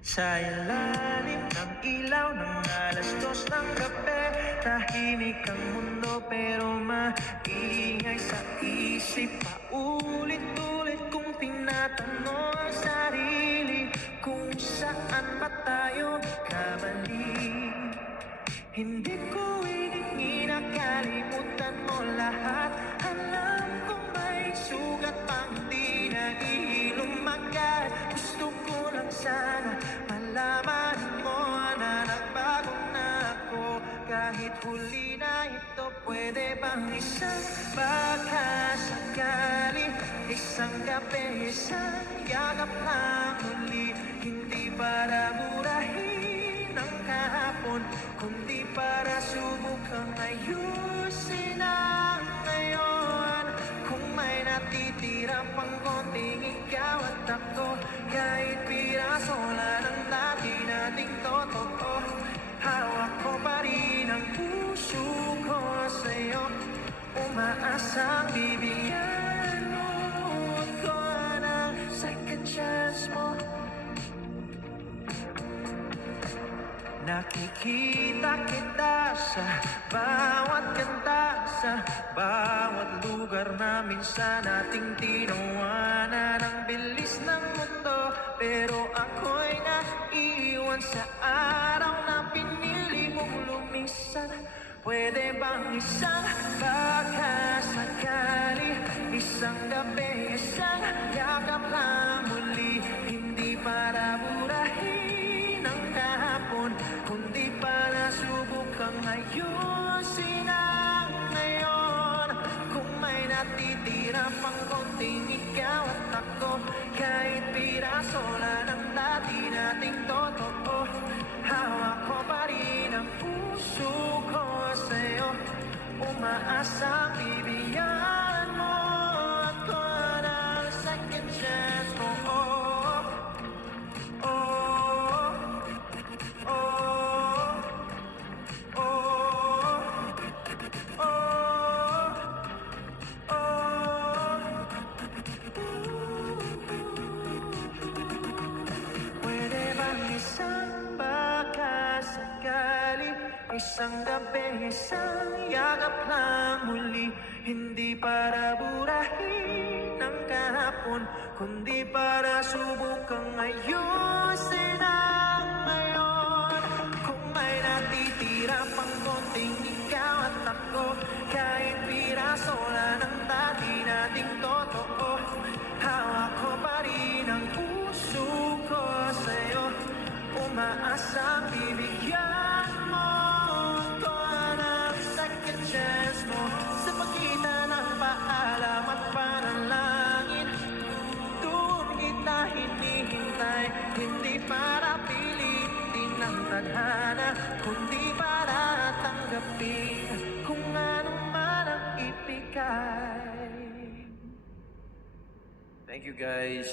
Sa ilalim ng ilaw ng alas 2 ng gabi, tahimik ang mundo pero maingay sa isip. Paulit-ulit kong tinatanong ang sarili kung saan ba tayo nagkamali. Hindi ko hiningi na kalimutan mo lahat. Alam kong may sugat pang di nahihilom agad. Gusto ko lang sana malaman mo na nagbago na ako. Kahit huli na ito, pwede bang isang pagkasakali, isang gabi, isang yakap lang muli. Hindi para murahin ang kahapon, kundi para subukang ayusin ang ngayon. Kung may natitira pang konting ikaw at ako, kahit piraso lang ng dati nating totoo, hawak ko pa rin ang puso ko sa'yo. Umaasang bibigyan mo ako ng second chance mo. Nakikita kita sa bawat kanta, sa bawat lugar na minsan nating tinawanan. Ang bilis ng mundo, pero ako'y naiwan sa araw na pinili mong lumisan. Pwede bang isang pagkasakali, isang gabi, isang yakap lang muli. Hindi para burahin ang kahapon, kundi para subukang ayusin ang ngayon. Kung may natitira pang konting ikaw at ako, kahit piraso lang ng dati nating totoo, hawak ko pa rin ang puso ko sa'yo. Umaasang bibigyan mo ako ng second chance mo. Oh, oh, oh, oh, oh, oh. Pwede bang isang pagkasakali, isang gabi, isang yakap lang muli. Hindi para burahin ang kahapon, kundi para subukang ayusin ang ngayon. Kung may natitira pang konting ikaw at ako, kahit piraso lang ng dati nating totoo, hawak ko pa rin ang puso ko sa'yo. Umaasang bibigyan mo ko ng second chance mo. Sa pagitan ng paalam at panalangin, doon kita hinihintay. Hindi para pilitin ang tadhana, kundi para tanggapin kung ano man ang ibigay. Thank you guys.